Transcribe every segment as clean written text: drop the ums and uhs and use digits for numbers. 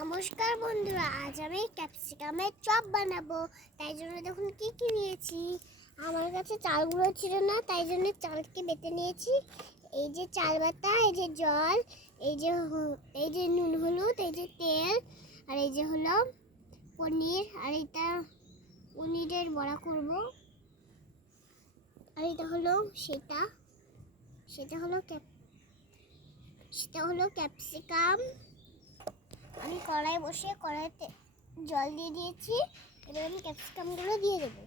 নমস্কার বন্ধুরা, আজ আমি ক্যাপসিকামের চপ বানাবো। তাই জন্য দেখুন কি কি নিয়েছি। আমার কাছে চালগুলো ছিল না, তাই জন্য চালকে বেটে নিয়েছি। এই যে চাল বাটা, এই যে জল, এই যে নুন হলুদ, এই যে তেল, আর এই যে হলো পনির। আর এটা পনিরের বড়া করব। আর এটা হলো সেটা হলো ক্যাপসিকাম। আমি কড়াইতে জল দিয়ে দিয়েছি। এবার আমি ক্যাপসিকামগুলো দিয়ে দেবো।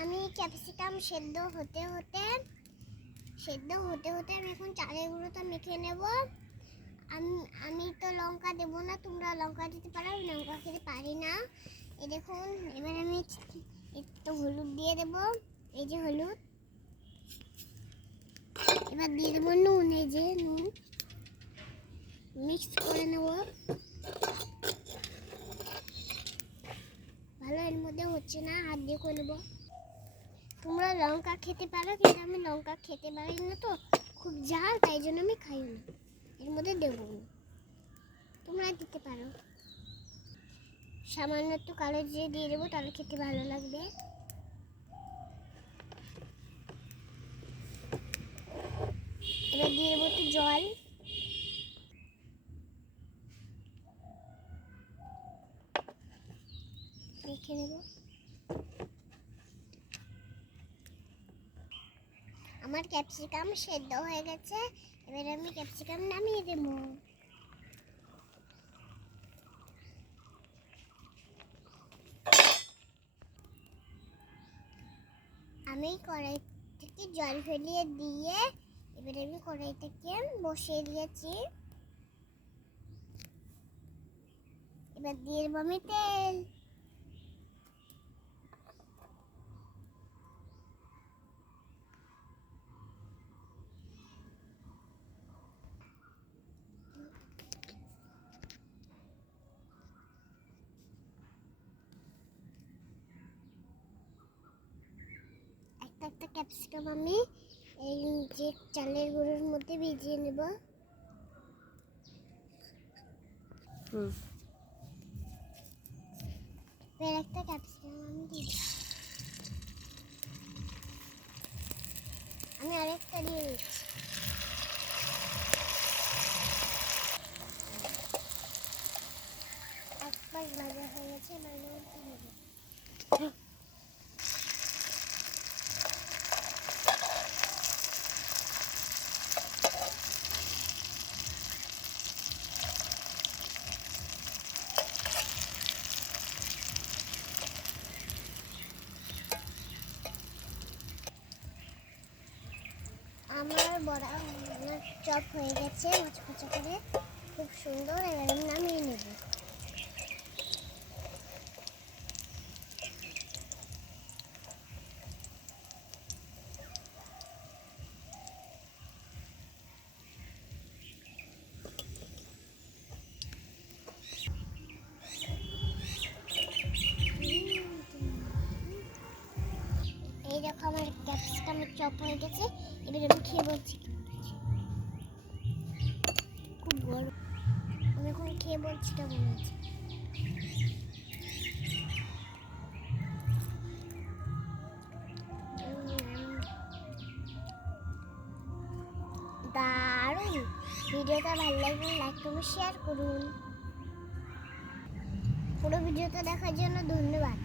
আমি ক্যাপসিকাম সেদ্ধ হতে হতে আমি এখন চালের গুঁড়োটা মেখে নেব। আমি তো লঙ্কা দেবো না, তোমরা লঙ্কা দিতে পারো, আমি লঙ্কা খেতে পারি না। এই দেখুন, এবার আমি একটু হলুদ দিয়ে দেবো। এই যে হলুদ, এবার দিয়ে দেবো নুন। এই যে নুন মিক্স করে নেব ভালো। এর মধ্যে হচ্ছে না, হাত দিয়ে করে নেবো। তোমরা লঙ্কা খেতে পারো, কিন্তু আমি লঙ্কা খেতে পারি না, তো খুব ঝাল, তাই জন্য আমি খাই না। এর মধ্যে দেবো না, তোমরা দিতে পারো। সামান্য একটু কালো জিরে দিয়ে দেবো, তাহলে খেতে ভালো লাগবে। এবার দিয়ে দেবো একটু জল। মেখে নেব। আমার ক্যাপসিকাম সেদ্ধ হয়ে গেছে। এবার আমি ক্যাপসিকাম নামিয়ে দেবো। আমি কড়াই থেকে জল ফেলিয়ে দিয়ে এবার আমি কড়াইটাকে বসিয়ে দিয়েছি। এবার দিয়ে দেবো আমি তেল। একটা ক্যাপসিকাম আমি এই যে চালের গুঁড়োর মধ্যে ভিজিয়ে নেব। একটা ক্যাপসিকাম আমি আরেকটা দিয়ে দিচ্ছি। এক পাশ ভাজা হয়ে গেছে, এবার উল্টে নেব। আমার বড়া চপ হয়ে গেছে মচমচে করে, খুব সুন্দর। এবার আমি নামিয়ে নেব। এই দেখো, আমার ক্যাপসিকামের চপ হয়ে গেছে। এবার আমি খেয়ে বলছি, খুব গরম। আমি এখন খেয়ে বলছি কেমন আছে। দারুণ। ভিডিওটা ভালো লাগলে লাইক করুন, শেয়ার করুন। পুরো ভিডিওটা দেখার জন্য ধন্যবাদ।